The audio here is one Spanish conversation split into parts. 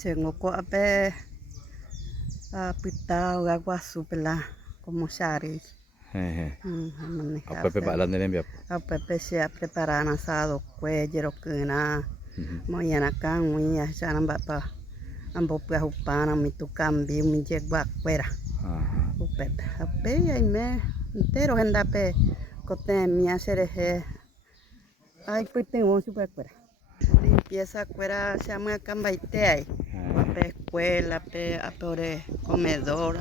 Xengoko ape pitao gaguasu pela como chari. Apepe para la nerembia. Apepe se preparar asado cuello que mañana can muy allá pa ambopia upana mi tu cambio mi llegua fuera. Upepe ape y me entero gente pe cote mi hacer ay pues tengo super fuera. Limpieza fuera se llama cambaite ahí. Pe escuela, pe apore comedor,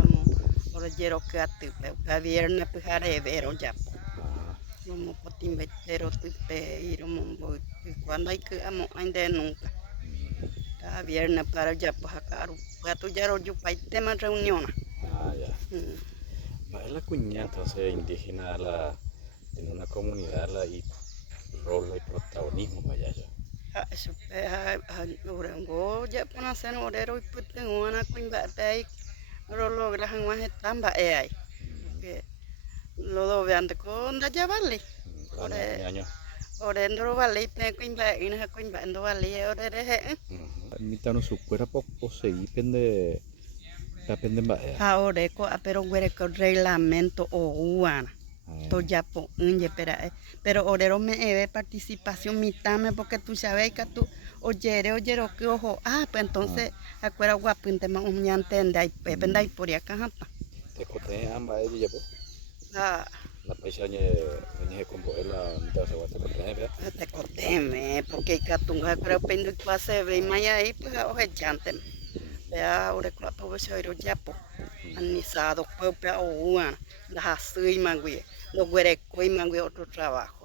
ore quiero que atipe, pe viernes pe jarevero ya. No potimbetero tupe ir cuando hay que amo ande nunca. Cada viernes para ya pues acá, gato ya lo yo pa tema reunión. Es la cuña entonces indígena en una comunidad y rol y protagonismo para allá. Eso orengo ya por hacer orero y pues tengo una cuimba pe lo logras en una estamba ahí. Lo vean de con ya vale. Orendo vale te cuimba y no cuimba endo vale orere. Mitano su cuerpo poseí pende bae. Ahora pero hueco reglamento o uana. To ya po unye pero orero me eve participación mitame porque tú sabes que tú oyere que ojo pues entonces acuera guapinte más un ñantende ahí pependa y por acá jata. Te coté amba ella po. La paisaña de combo la mitad se va a coté. Te coté porque catunga creo pende que pase ve maya ahí pues oje chante. Vea ahora que todo eso era ya po anisado pues o uana la hasui mangui lo huereco y mangui otro trabajo.